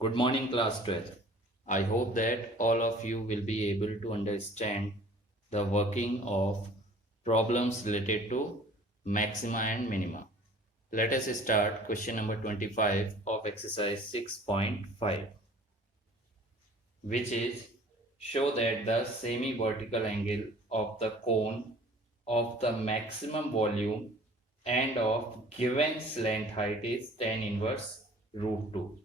Good morning, class 12th. I hope that all of you will be able to understand the working of problems related to maxima and minima. Let us start question number 25 of exercise 6.5, which is show that the semi-vertical angle of the cone of the maximum volume and of given slant height is tan inverse root 2.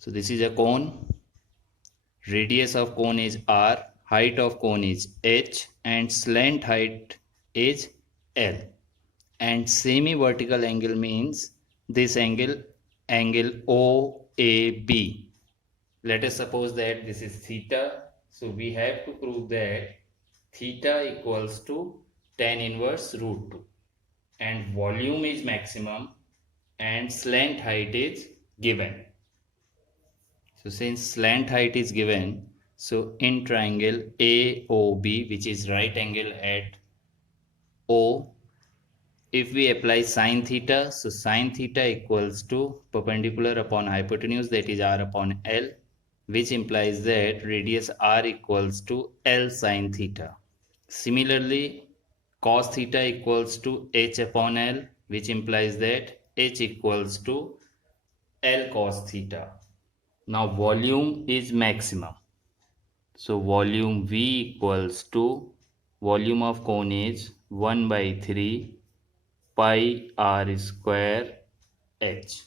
So this is a cone. Radius of cone is r, height of cone is h, and slant height is l. And semi-vertical angle means this angle OAB. Let us suppose that this is theta. So we have to prove that theta equals to tan inverse root 2. And volume is maximum and slant height is given. So since slant height is given, so in triangle AOB, which is right angle at O, if we apply sine theta, so sine theta equals to perpendicular upon hypotenuse, that is r upon L, which implies that radius r equals to L sine theta. Similarly, cos theta equals to h upon L, which implies that h equals to L cos theta. Now volume is maximum. So volume V equals to volume of cone is 1 by 3 pi r square h.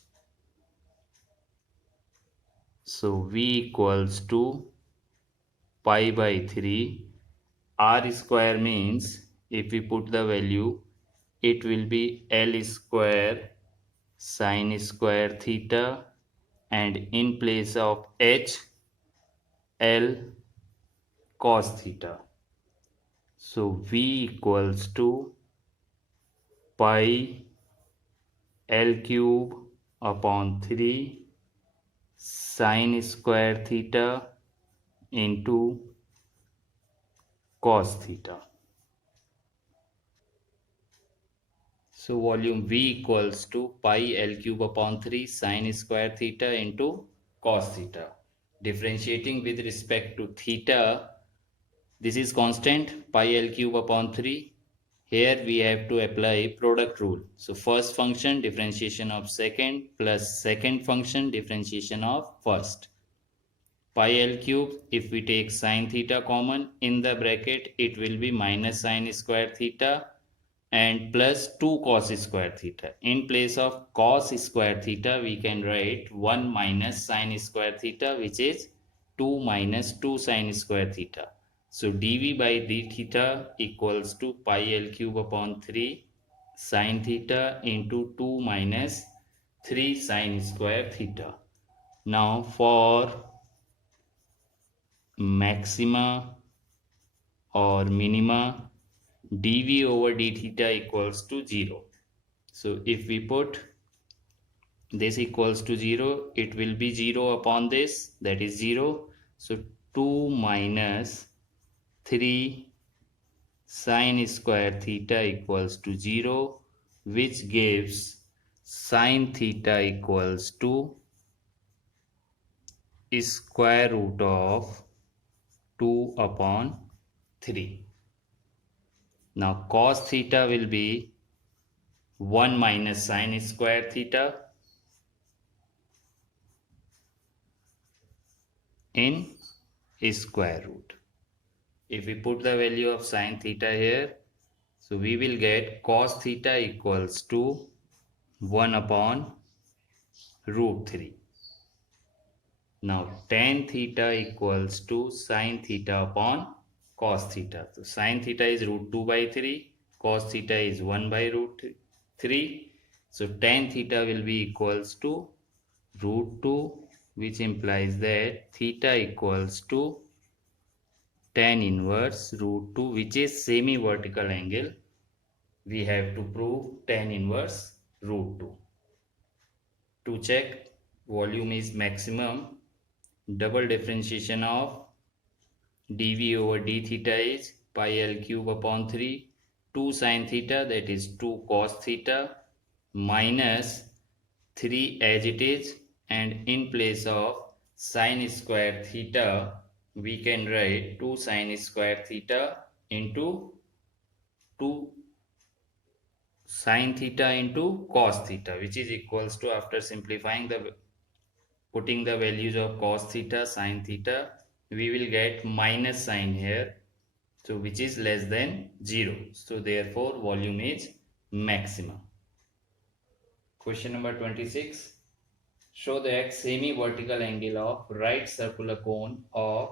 So V equals to pi by 3 r square means if we put the value it will be L square sine square theta, and in place of h L cos theta. So V equals to pi L cube upon 3 sine square theta into cos theta. So volume V equals to pi L cube upon 3 sine square theta into cos theta. Differentiating with respect to theta, this is constant pi L cube upon 3. Here we have to apply product rule. So first function differentiation of second plus second function differentiation of first. Pi L cube, if we take sine theta common in the bracket, it will be minus sine square theta and plus 2 cos square theta. In place of cos square theta, we can write 1 minus sine square theta, which is 2 minus 2 sine square theta. So dv by d theta equals to pi L cube upon 3 sine theta into 2 minus 3 sine square theta. Now for maxima or minima, dv over d theta equals to 0. So if we put this equals to 0, it will be 0 upon this, that is 0. So 2 minus 3 sine square theta equals to 0, which gives sine theta equals to square root of 2 upon 3. Now cos theta will be 1 minus sine square theta in square root. If we put the value of sine theta here, so we will get cos theta equals to 1 upon root 3. Now tan theta equals to sine theta upon cos theta. So sine theta is root 2 by 3, cos theta is 1 by root 3. So tan theta will be equals to root 2, which implies that theta equals to tan inverse root 2, which is semi-vertical angle. We have to prove tan inverse root 2. To check volume is maximum, double differentiation of dv over d theta is pi L cube upon 3, 2 sine theta, that is 2 cos theta, minus 3 as it is, and in place of sine square theta we can write 2 sine square theta into 2 sine theta into cos theta, which is equals to, after simplifying the putting the values of cos theta sine theta, we will get minus sign here, so which is less than 0, so therefore volume is maximum. Question number 26. Show that semi-vertical angle of right circular cone of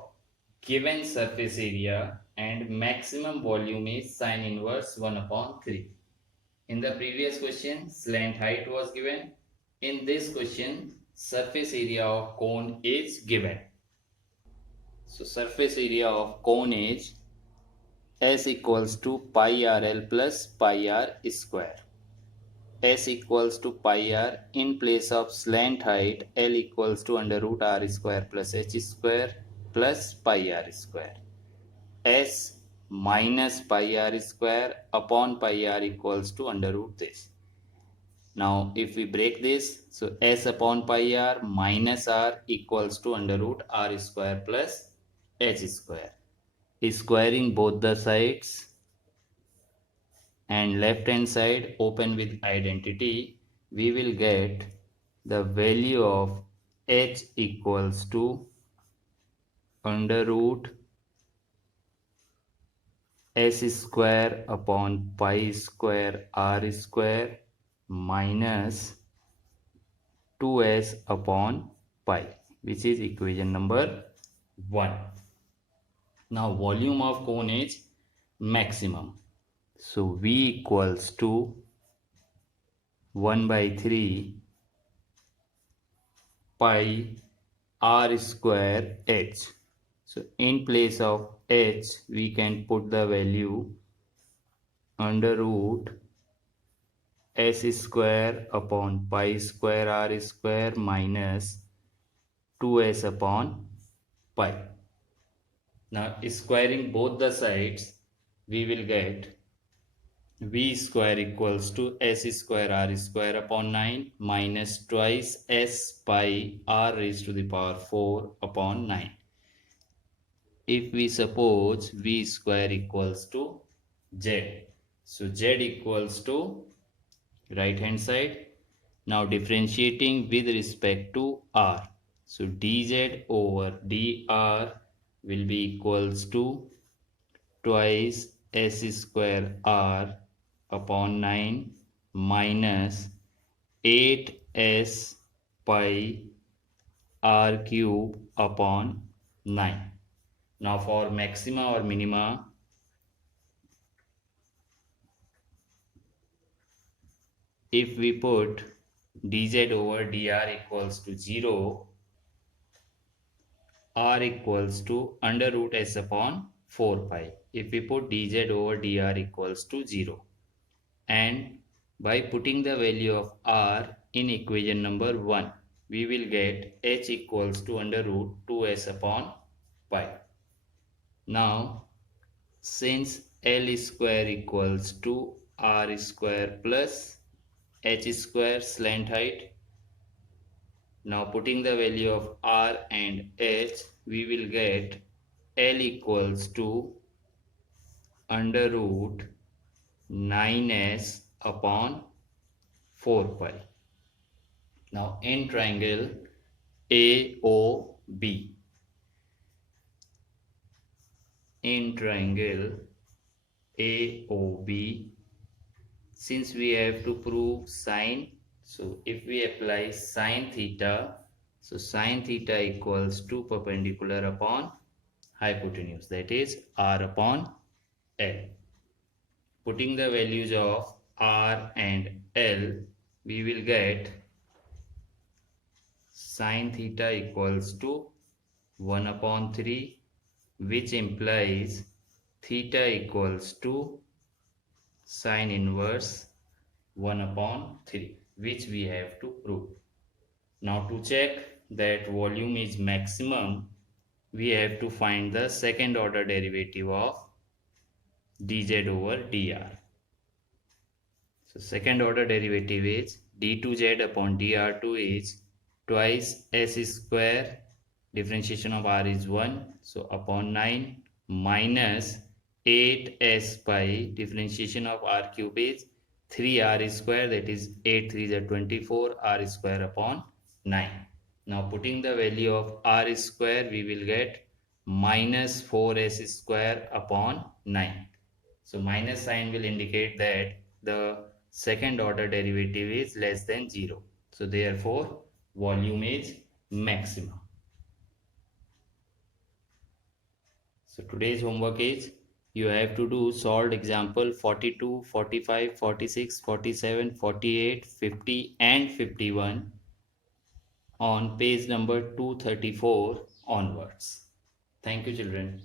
given surface area and maximum volume is sine inverse 1 upon 3. In the previous question, slant height was given. In this question, surface area of cone is given. So surface area of cone is S equals to pi RL plus pi R square. S equals to pi r, in place of slant height L equals to under root r square plus h square plus pi r square. S minus pi r square upon pi r equals to under root this. Now if we break this, so S upon pi r minus r equals to under root r square plus h square. Squaring both the sides and left hand side open with identity, we will get the value of h equals to under root s square upon pi square r square minus 2s upon pi, which is equation number 1. Now volume of cone is maximum. So V equals to 1 by 3 pi r square h. So in place of h we can put the value under root s square upon pi square r square minus 2s upon pi. Now squaring both the sides we will get v square equals to s square r square upon 9 minus twice s pi r raised to the power 4 upon 9. If we suppose v square equals to z, so z equals to right hand side. Now differentiating with respect to r, so dz over dr will be equals to twice s square r upon 9 minus 8s pi r cube upon 9. Now for maxima or minima, if we put dz over dr equals to 0, r equals to under root s upon 4 pi. If we put dz over dr equals to 0, and by putting the value of r in equation number 1, we will get h equals to under root 2s upon pi. Now since L square equals to R square plus H square slant height, now putting the value of R and H, we will get L equals to under root 9s upon 4 pi. Now in triangle AOB, in triangle AOB, since we have to prove sine, so if we apply sine theta, so sine theta equals to perpendicular upon hypotenuse, that is r upon L. Putting the values of r and L, we will get sine theta equals to 1 upon 3, which implies theta equals to sine inverse 1 upon 3, which we have to prove. Now to check that volume is maximum, we have to find the second order derivative of dz over dr. So second order derivative is d2z upon dr2 is twice s square, differentiation of r is 1, so upon 9, minus 8s by differentiation of r cube is 3r square, that is 8 3 is 24, r square upon 9. Now putting the value of r square, we will get minus 4s square upon 9. So minus sign will indicate that the second order derivative is less than 0. So therefore volume is maximum. So today's homework is you have to do solved example 42, 45, 46, 47, 48, 50 and 51 on page number 234 onwards. Thank you children.